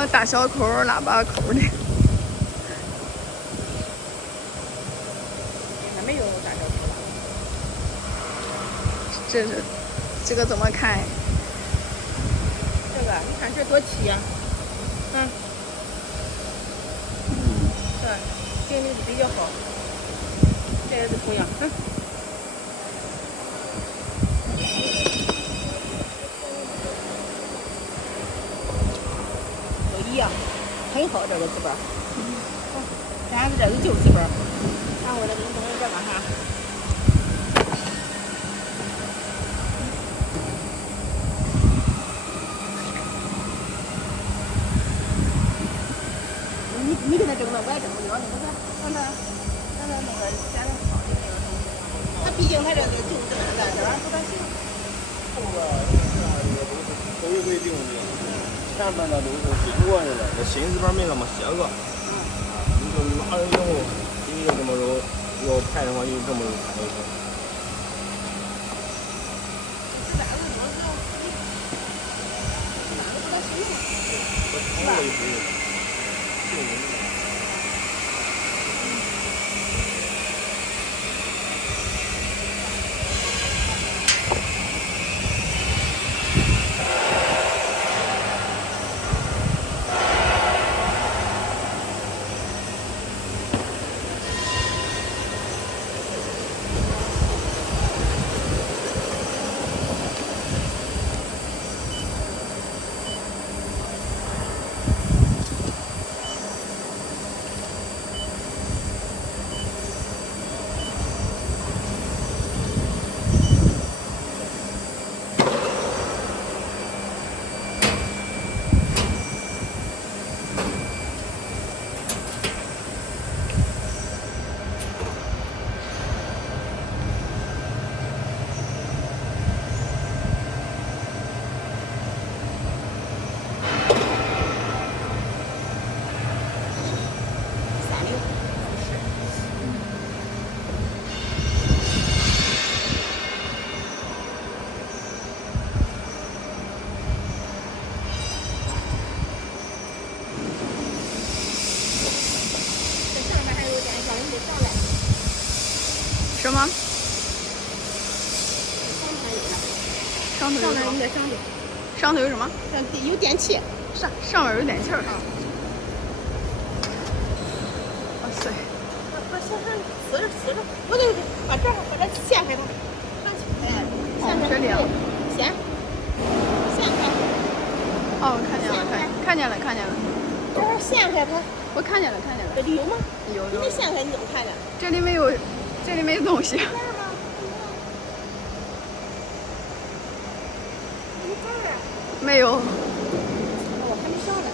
么大小口、喇叭口的。还没有大小口。这个怎么看？这个你看这多齐呀！这经理的比较好。这也是同样，都一样，很好这个字本。咱这是旧字本，然后这个东西这个哈。你给他整的，我也整不了，你不是让他那个显得好一点的东西。他毕竟他这个旧字本在这儿不太行。后边都有规定的，前面的都是最多的了，这新字本没那么些个。你就哪人用，你就这么揉，要排的话你就这么揉排就行。是吧？什么？上头有什么？上头有什么？有电器，上面有电器儿。哇塞！把线上撕着，不对，把这掀开它，这里啊。掀开。哦，看见了。这儿掀开它。我看见了。这里有吗？有。你没掀开，你怎么看见？这里没有东西。没有。我还没上来。